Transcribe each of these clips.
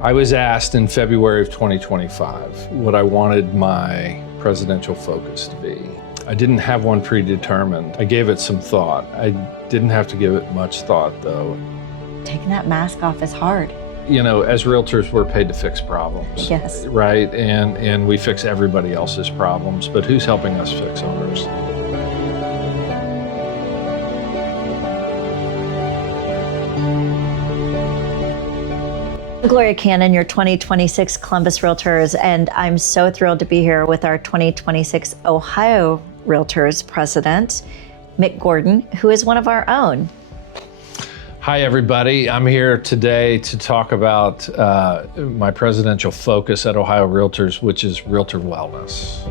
I was asked in February of 2025 what I wanted my presidential focus to be. I didn't have one predetermined. I gave it some thought. I didn't have to give it much thought, though. Taking that mask off is hard. You know, as realtors, we're paid to fix problems. Yes. Right? And we fix everybody else's problems, but who's helping us fix ours? Gloria Cannon, your 2026 Columbus Realtors, and I'm so thrilled to be here with our 2026 Ohio Realtors President, Mick Gordon, who is one of our own. Hi, everybody. I'm here today to talk about my presidential focus at Ohio Realtors, which is Realtor Wellness.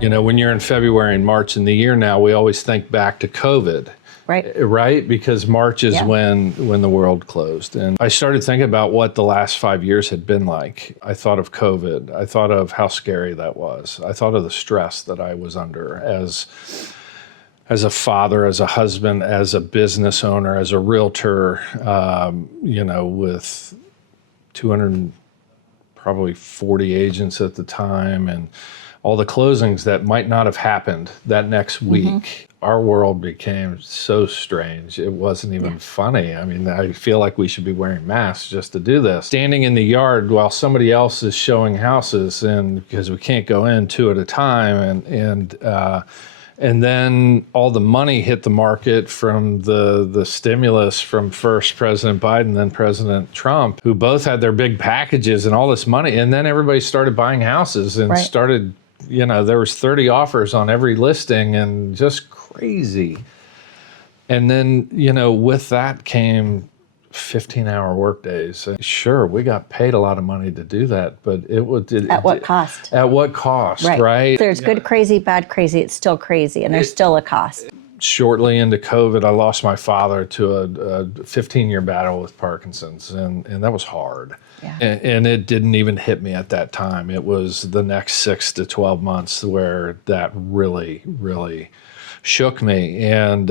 You know, when you're in February and March in the year now, we always think back to COVID. Right? Because March is when the world closed. And I started thinking about what the last 5 years had been like. I thought of COVID. I thought of how scary that was. I thought of the stress that I was under as a father, as a husband, as a business owner, as a realtor, you know, with 240 agents at the time and all the closings that might not have happened that next week. Our world became so strange. It wasn't even funny. I mean, I feel like we should be wearing masks just to do this. Standing in the yard while somebody else is showing houses, and because we can't go in two at a time, and then all the money hit the market from the stimulus from first President Biden, then President Trump, who both had their big packages and all this money, and then everybody started buying houses and started. You know, there was 30 offers on every listing and just crazy. And then, you know, with that came 15-hour workdays. Sure, we got paid a lot of money to do that, but it was... At what cost? At what cost, right? There's good crazy, bad crazy. It's still crazy, and there's still a cost. Shortly into COVID, I lost my father to a 15-year battle with Parkinson's, and that was hard. Yeah. And it didn't even hit me at that time. It was the next 6 to 12 months where that really, really shook me. And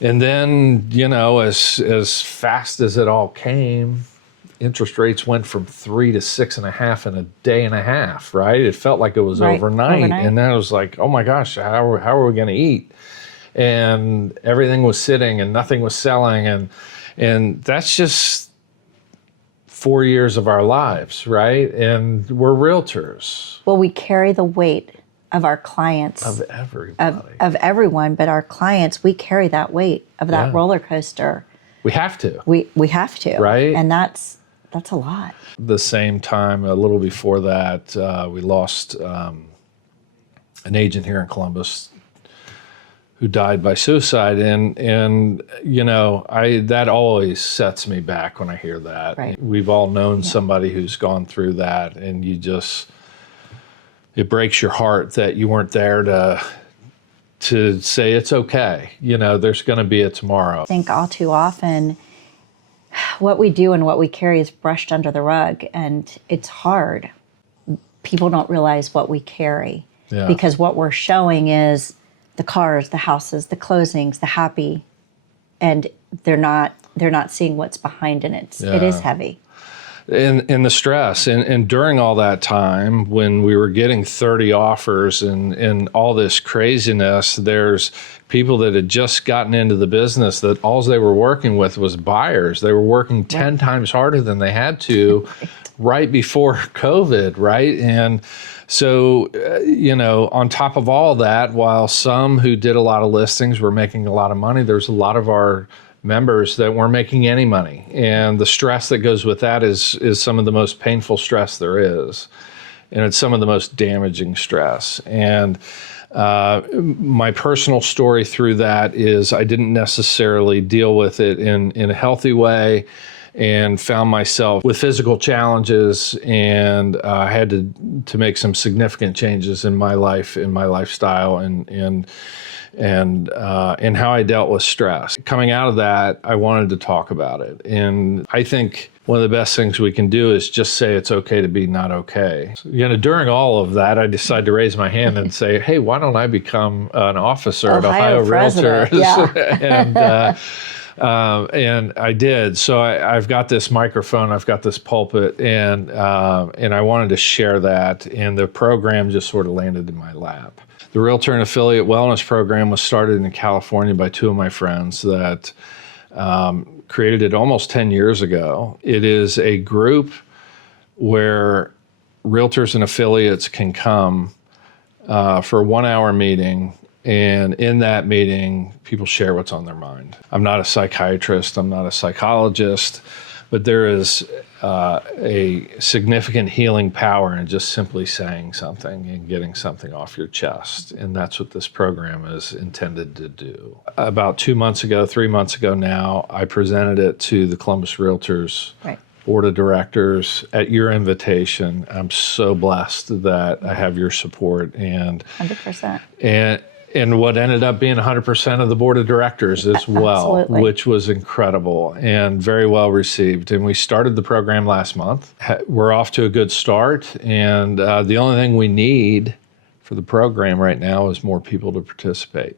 then, you know, as fast as it all came, interest rates went from 3 to 6.5 in a day and a half, right? It felt like it was overnight. And then I was like, oh my gosh, how are we going to eat? And everything was sitting and nothing was selling. And that's just 4 years of our lives, right? And we're realtors. Well, we carry the weight of our clients. Of everybody. Of everyone, but our clients, we carry that weight of that roller coaster. We have to. We have to. Right? And that's a lot. The same time, a little before that, we lost an agent here in Columbus who died by suicide, and you know, that always sets me back when I hear that. Right. We've all known somebody who's gone through that, and it breaks your heart that you weren't there to say it's okay. You know, there's going to be a tomorrow. I think all too often, what we do and what we carry is brushed under the rug, and it's hard. People don't realize what we carry because what we're showing is the cars, the houses, the closings, the happy, and they're not seeing what's behind in it. It is heavy. And the stress. And during all that time, when we were getting 30 offers and all this craziness, there's people that had just gotten into the business that all they were working with was buyers. They were working 10 times harder than they had to right before COVID, right? And so, you know, on top of all that, while some who did a lot of listings were making a lot of money, there's a lot of our members that weren't making any money. And the stress that goes with that is some of the most painful stress there is. And it's some of the most damaging stress. And my personal story through that is I didn't necessarily deal with it in a healthy way, and found myself with physical challenges, and I had to make some significant changes in my life, in my lifestyle, and how I dealt with stress. Coming out of that, I wanted to talk about it. And I think one of the best things we can do is just say it's okay to be not okay. So, you know, during all of that, I decided to raise my hand and say, hey, why don't I become an officer at Ohio Realtors? Yeah. And And I did. So I've got this microphone, I've got this pulpit, and I wanted to share that. And the program just sort of landed in my lap. The Realtor and Affiliate Wellness Program was started in California by two of my friends that created it almost 10 years ago. It is a group where realtors and affiliates can come for a 1 hour meeting. And in that meeting, people share what's on their mind. I'm not a psychiatrist, I'm not a psychologist, but there is a significant healing power in just simply saying something and getting something off your chest. And that's what this program is intended to do. About 3 months ago now, I presented it to the Columbus Realtors Board of Directors at your invitation. I'm so blessed that I have your support. And 100%. And what ended up being 100% of the board of directors as well, Absolutely. which was incredible and very well received. And we started the program last month. We're off to a good start. And the only thing we need for the program right now is more people to participate.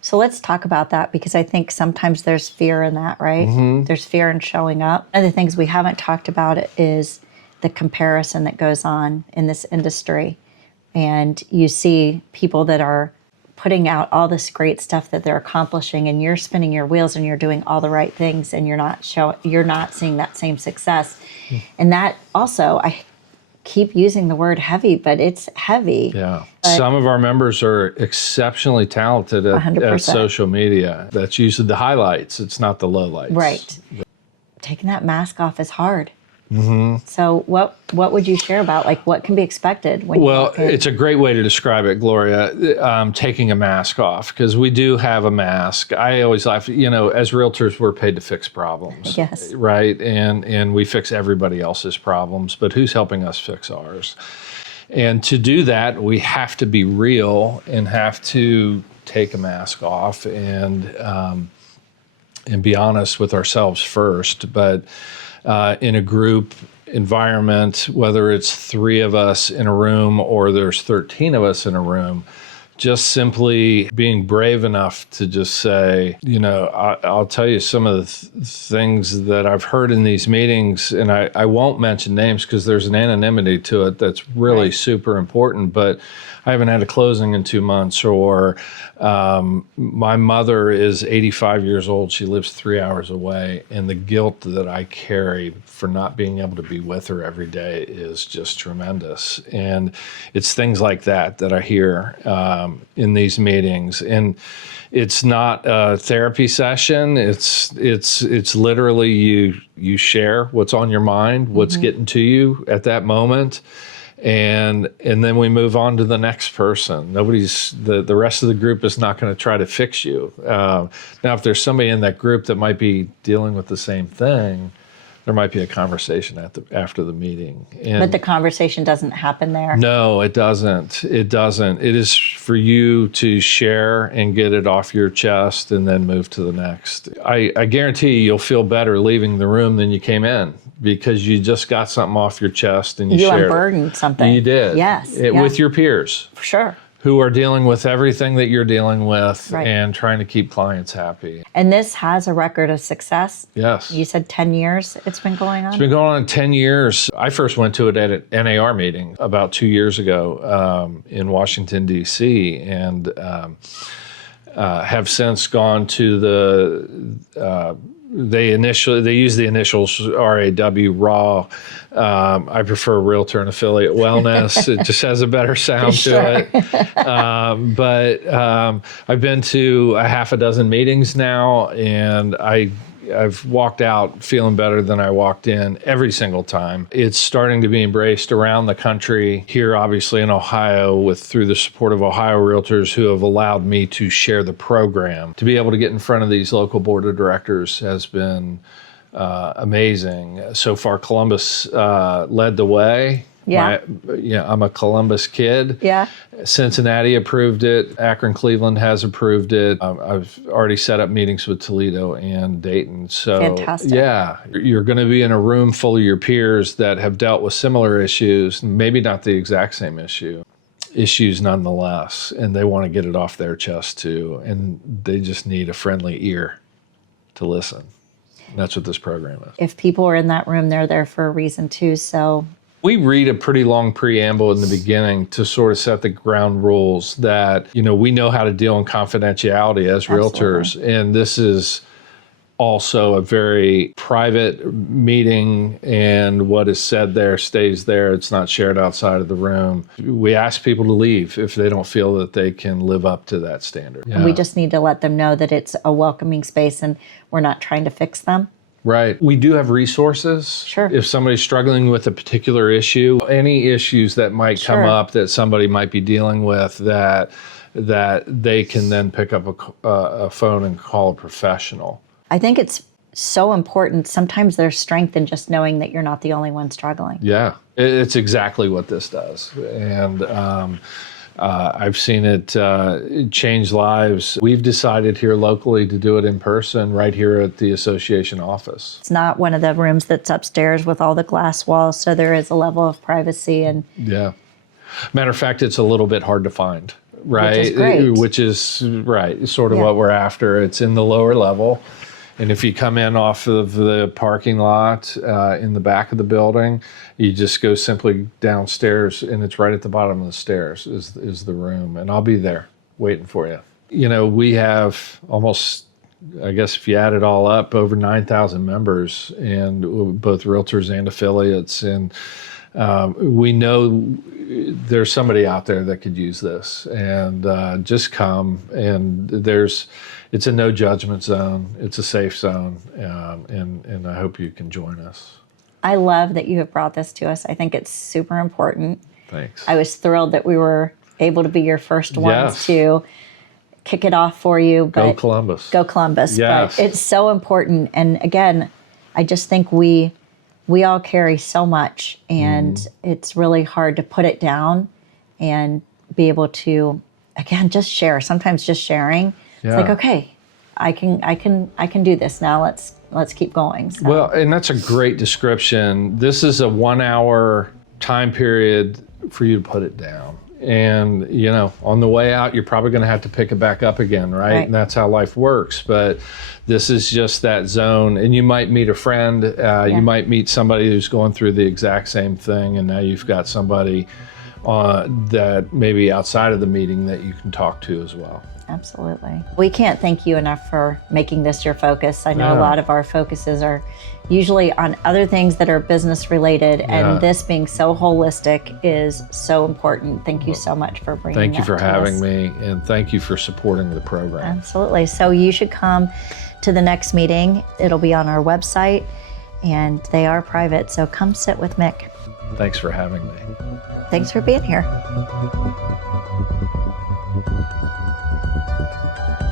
So let's talk about that, because I think sometimes there's fear in that, right? Mm-hmm. There's fear in showing up. One of the things we haven't talked about is the comparison that goes on in this industry. And you see people that are putting out all this great stuff that they're accomplishing, and you're spinning your wheels and you're doing all the right things, and you're not seeing that same success. And that also, I keep using the word heavy, but it's heavy. Yeah. Some of our members are exceptionally talented at social media. That's usually the highlights. It's not the lowlights. Right. Taking that mask off is hard. Mm-hmm. So what would you share about, like, what can be expected when you walk in? It's a great way to describe it, Gloria, taking a mask off, because we do have a mask. I always laugh, as realtors, we're paid to fix problems. Yes. Right? And we fix everybody else's problems, but who's helping us fix ours? And to do that, we have to be real and have to take a mask off and be honest with ourselves first. But in a group environment, whether it's 3 of us in a room or there's 13 of us in a room, just simply being brave enough to just say, I'll tell you some of the things that I've heard in these meetings, and I won't mention names because there's an anonymity to it that's really super important, but I haven't had a closing in 2 months, or my mother is 85 years old. She lives 3 hours away, and the guilt that I carry for not being able to be with her every day is just tremendous. And it's things like that I hear in these meetings. And it's not a therapy session. It's literally you share what's on your mind, what's getting to you at that moment. And then we move on to the next person. The rest of the group is not going to try to fix you. Now, if there's somebody in that group that might be dealing with the same thing, there might be a conversation after the meeting. But the conversation doesn't happen there? No, it doesn't. It doesn't. It is for you to share and get it off your chest and then move to the next. I guarantee you'll feel better leaving the room than you came in, because you just got something off your chest and you shared unburdened something. You did. Yes. With your peers. For sure. Who are dealing with everything that you're dealing with and trying to keep clients happy. And this has a record of success. Yes. You said 10 years it's been going on? It's been going on 10 years. I first went to it at an NAR meeting about 2 years ago in Washington, D.C., and have since gone to the they use the initials RAW. I prefer Realtor and Affiliate Wellness. It just has a better sound to it. But I've been to a half a dozen meetings now, and I've walked out feeling better than I walked in every single time. It's starting to be embraced around the country. Here, obviously in Ohio, through the support of Ohio Realtors, who have allowed me to share the program. To be able to get in front of these local board of directors has been amazing. So far, Columbus led the way. Yeah. I'm a Columbus kid. Yeah. Cincinnati approved it. Akron, Cleveland has approved it. I've already set up meetings with Toledo and Dayton. So, fantastic. Yeah, you're going to be in a room full of your peers that have dealt with similar issues, maybe not the exact same issues nonetheless, and they want to get it off their chest too, and they just need a friendly ear. to listen. That's what this program is. If people are in that room, they're there for a reason too. So we read a pretty long preamble in the beginning to sort of set the ground rules that, we know how to deal in confidentiality as realtors. And this is also a very private meeting, and what is said there stays there. It's not shared outside of the room. We ask people to leave if they don't feel that they can live up to that standard. And we just need to let them know that it's a welcoming space and we're not trying to fix them. Right. We do have resources. Sure. If somebody's struggling with a particular issue, any issues that might come up that somebody might be dealing with, that they can then pick up a phone and call a professional. I think it's so important. Sometimes there's strength in just knowing that you're not the only one struggling. Yeah, it's exactly what this does. And I've seen it change lives. We've decided here locally to do it in person right here at the association office. It's not one of the rooms that's upstairs with all the glass walls, so there is a level of privacy. And yeah. Matter of fact, it's a little bit hard to find, right? Which is great. Which is right, sort of what we're after. It's in the lower level. And if you come in off of the parking lot in the back of the building, you just go simply downstairs, and it's right at the bottom of the stairs is the room. And I'll be there waiting for you. We have almost, I guess if you add it all up, over 9,000 members, and both realtors and affiliates. And we know there's somebody out there that could use this, and just come. And it's a no judgment zone. It's a safe zone, and I hope you can join us. I love that you have brought this to us. I think it's super important. Thanks. I was thrilled that we were able to be your first ones to kick it off for you. But go Columbus. Go Columbus. Yes. But it's so important. And again, I just think we all carry so much, and it's really hard to put it down and be able to, again, just share. Sometimes just sharing. It's like, okay, I can do this now. Let's keep going. So. Well, and that's a great description. This is a 1 hour time period for you to put it down. And, on the way out, you're probably going to have to pick it back up again, right? And that's how life works. But this is just that zone. And you might meet a friend. You might meet somebody who's going through the exact same thing. And now you've got somebody that maybe outside of the meeting that you can talk to as well. Absolutely. We can't thank you enough for making this your focus. I know a lot of our focuses are usually on other things that are business related, and this being so holistic is so important. Thank you so much for bringing Thank you that for to having us. me, and thank you for supporting the program. Absolutely. So you should come to the next meeting. It'll be on our website, and they are private. So come sit with Mick. Thanks for having me. Thanks for being here.